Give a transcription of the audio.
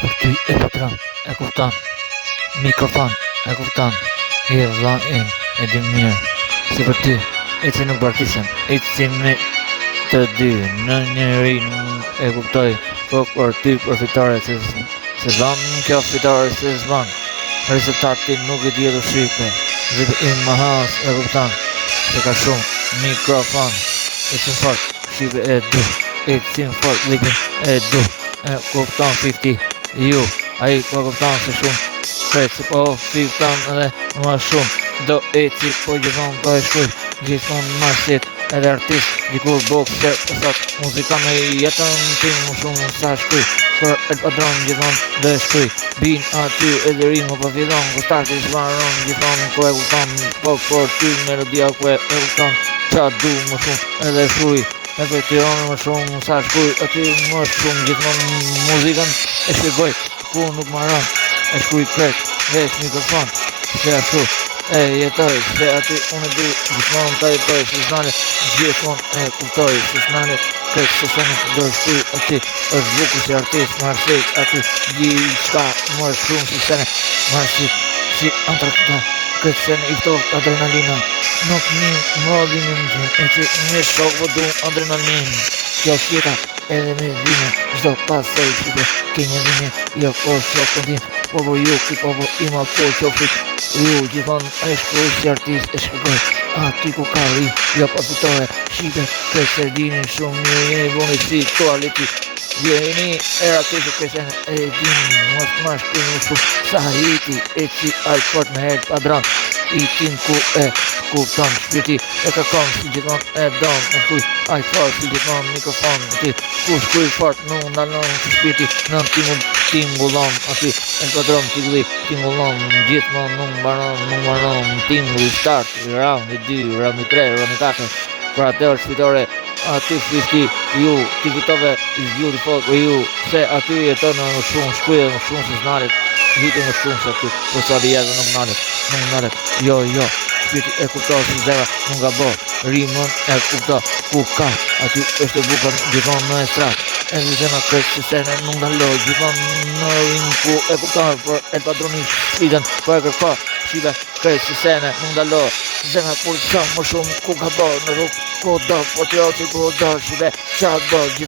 për ty e patron, e kupton, mikrofon, e kupton, i e vëlla im, e di mirë, si për ty, e që nuk bartisem, e që me të dy, në njëri nuk e kuptoj, po për ty përfitore se zban, kjo fitore se zban, rezultati nuk i djetu shqipe, dhe im më has, e kupton, se ka shumë, mikrofon, e që fort, shqipe e du, e që fort, lipin e du, e kupton 50, ju, a i po kupton se shumë, kret se po 50 edhe më shumë, do e që po gjithon po e shkuj, gjithon marsit edhe artist, dikur boxer, pësat muzika me jetën tim më shumë sa shkuj, për e padron gjithon do e shkuj, bin aty edhe rimu po fillon, kustarti shvaron gjithon ku e kupton, po për ty melodia ku e kupton, qa du më shumë edhe shkuj, e për ty onë më shumë sa shkuj, aty më shumë gjithmon muzikën e shpjegoj, ku nuk maron, e shkuj kret, vesh mikrofon, se ashtu, e jetoj, se aty unë du, gjithmon të jetoj, se znane, gjithmon e kuptoj, se znane, kret se se në do shkuj, aty, është buku si artist, marsit, aty, gjithka, më shumë si sene, marsit, si antrakta, kret se në iftoft adrenalina, nuk një modin në e që një shokë du adrenalin, kjo shjeta edhe me dhime, zdo pasoj shqipe, kenja dhime, jo po shokë din, povo ju, ki povo ima po qofit, ju gjithon e shkuj si artist e shkugoj, aty ku ka ri, jo po fitore, shqipe, krej se dini shumë, një jeni voni si toaleti, jeni era kështë kështë e dini, mos ma shkuj në shumë, sa hiti, e që aj fort me herë padron, i tim ku e kupton shpirti e kërkon si gjithmon e don e shkuj aj fort si gjithmon mikrofon aty ku shkuj fort nuk ndalon si shpirti në tingullon aty e padron tingulli tingullon gjithmon nuk mbaron tingulli start round 2 round 3 round 4 për atë është fitore aty 50 ju ti fitove is beautiful for you se aty jeton në shumë shkuj dhe në shumë se znarit hitë në shumë se aty për sa vjetë nuk nalet jo shpirti e kupto si zera nuk nga bo rimën e kupto ku ka aty është e bukën gjithon në estrat e vizema kërë që sene nuk nga loj gjithon në rimë ku e kupto për e padroni shpitën për e kërko shive kërë që sene nuk nga loj zema kur që më shumë ku ka bo në rrug ku do po t'jo që ku do shive qa do